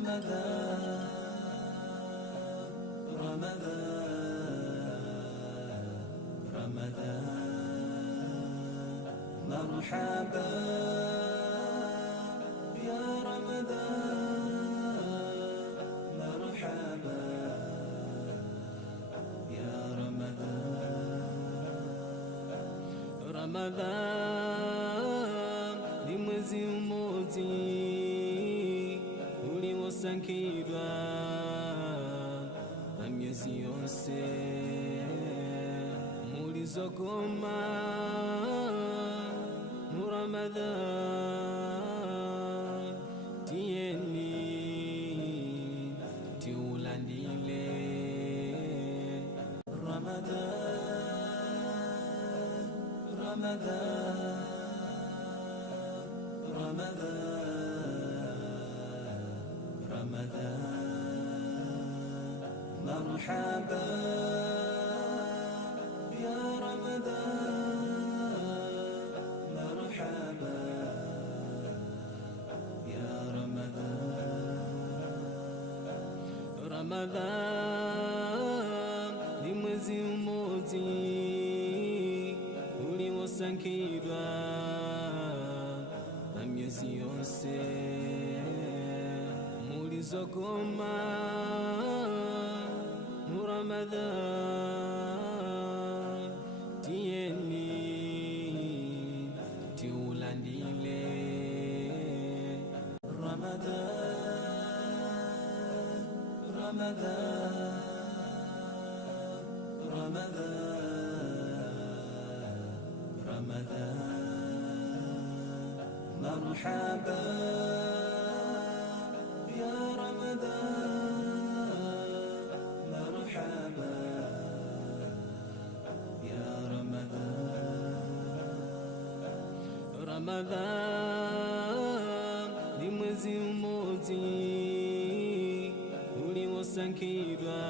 رمضان رمضان رمضان مرحبا يا رمضان مرحبا يا رمضان رمضان ni mwezi mmoja uliosankirwa na miezi yose mulizokoma mu Ramadhan tieni tiulandile Ramadhan Ramadhan رمضان رمضان مرحبا يا رمضان مرحبا يا رمضان رمضان ni mwezi mmoja uliosankirwa na miezi yose mulizokoma mu Ramadhan tieni tiulandile Ramadhan Ramadhan Ramadhan Ramadhan مرحبا يا رمضان مرحبا يا رمضان رمضان ni mwezi mmoja uliosankirwa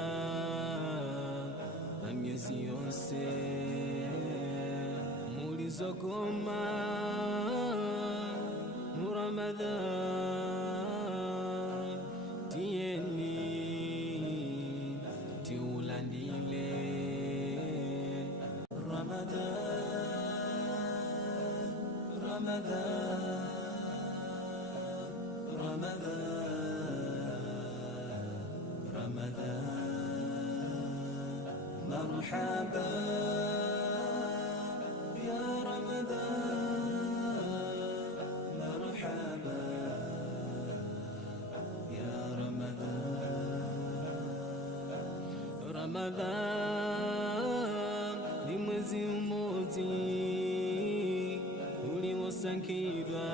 na miezi yose mulizokoma mu Ramadhan tieni tiulandile Ramadhan Ramadhan رمضان رمضان مرحبا يا رمضان مرحبا يا رمضان رمضان ni mwezi mmoja uliosankirwa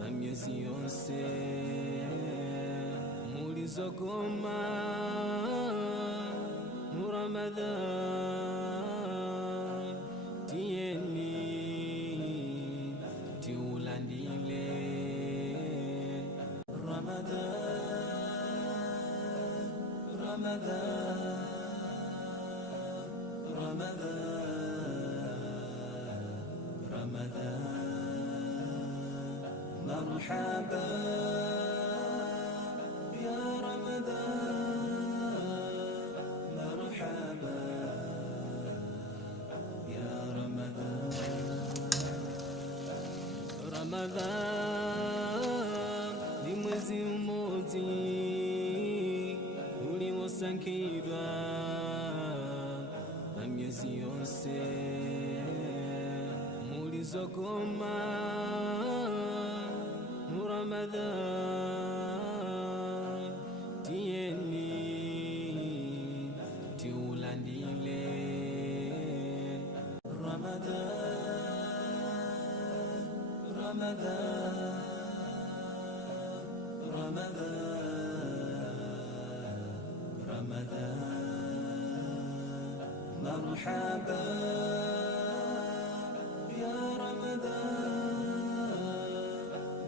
na miezi yose mulizokoma mu Ramadhan tieni tiulandile Ramadhan Ramadhan Ramadhan Ramadhan مرحبا يا رمضان مرحبا يا رمضان رمضان ni mwezi mmoja uliosankirwa na miezi yose mulizokoma mu Ramadhan tieni tiulandile Ramadhan Ramadhan رمضان رمضان مرحبا يا رمضان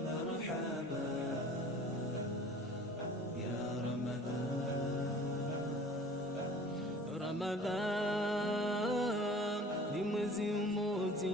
مرحبا يا رمضان رمضان ni mwezi mmoja